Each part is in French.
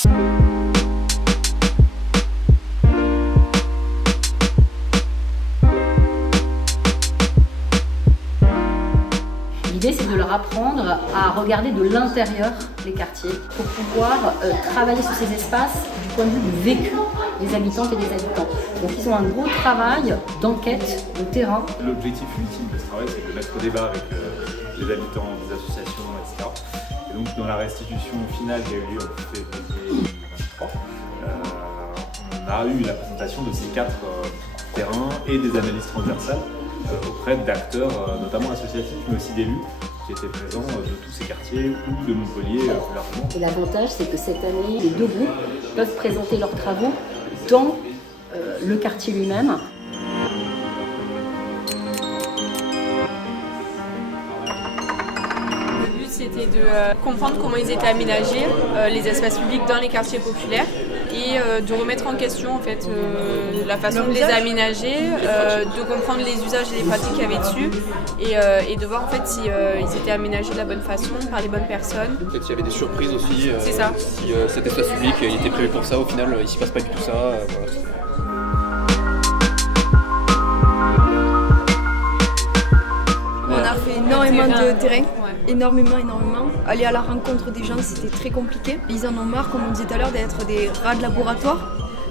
L'idée, c'est de leur apprendre à regarder de l'intérieur les quartiers pour pouvoir travailler sur ces espaces du point de vue du vécu des habitantes et des habitants. Donc ils ont un gros travail d'enquête de terrain. L'objectif ultime de ce travail, c'est de mettre au débat avec les habitants, les associations, etc. Et donc dans la restitution finale qui a eu lieu en février 2023, on a eu la présentation de ces 4 terrains et des analyses transversales auprès d'acteurs, notamment associatifs, mais aussi d'élus, qui étaient présents de tous ces quartiers ou de Montpellier plus largement. Et l'avantage, c'est que cette année, les 2 groupes peuvent présenter leurs travaux dans le quartier lui-même. Le but, c'était de comprendre comment ils étaient aménagés, les espaces publics dans les quartiers populaires, et de remettre en question en fait, la façon de les aménager, de comprendre les usages et les pratiques qu'il y avait dessus, et de voir en fait si ils étaient aménagés de la bonne façon, par les bonnes personnes. Peut-être qu'il y avait des surprises aussi. C'est ça. Si cet espace public il était prévu pour ça, au final il ne s'y passe pas du tout ça. Voilà. On a fait énormément de terrain, énormément. Aller à la rencontre des gens, c'était très compliqué. Ils en ont marre, comme on disait tout à l'heure, d'être des rats de laboratoire.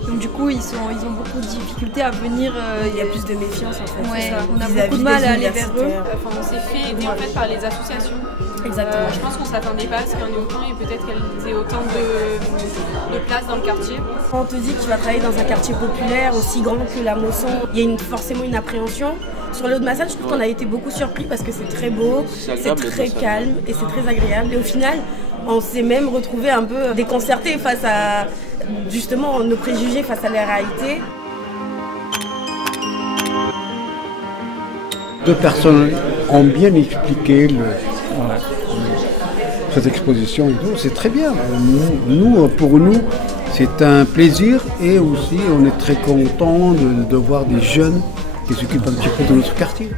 Donc du coup, ils ont beaucoup de difficultés à venir. Il y a plus de méfiance en fait. Ouais, on a beaucoup de mal à aller vers eux. Enfin, on s'est fait aider en fait par les associations. Exactement. Je pense qu'on ne s'attendait pas à ce qu'il y en ait autant et peut-être qu'elles aient autant de place dans le quartier. Quand on te dit que tu vas travailler dans un quartier populaire aussi grand que la Mosson, il y a forcément une appréhension. Sur le Haut-de-Massat, je trouve qu'on a été beaucoup surpris parce que c'est très beau, c'est très calme et c'est très agréable. Et au final, on s'est même retrouvé un peu déconcertés face à justement nos préjugés face à la réalité. 2 personnes ont bien expliqué cette exposition et tout, c'est très bien. Pour nous, c'est un plaisir et aussi on est très content de voir des jeunes qui s'occupent un petit peu de notre quartier.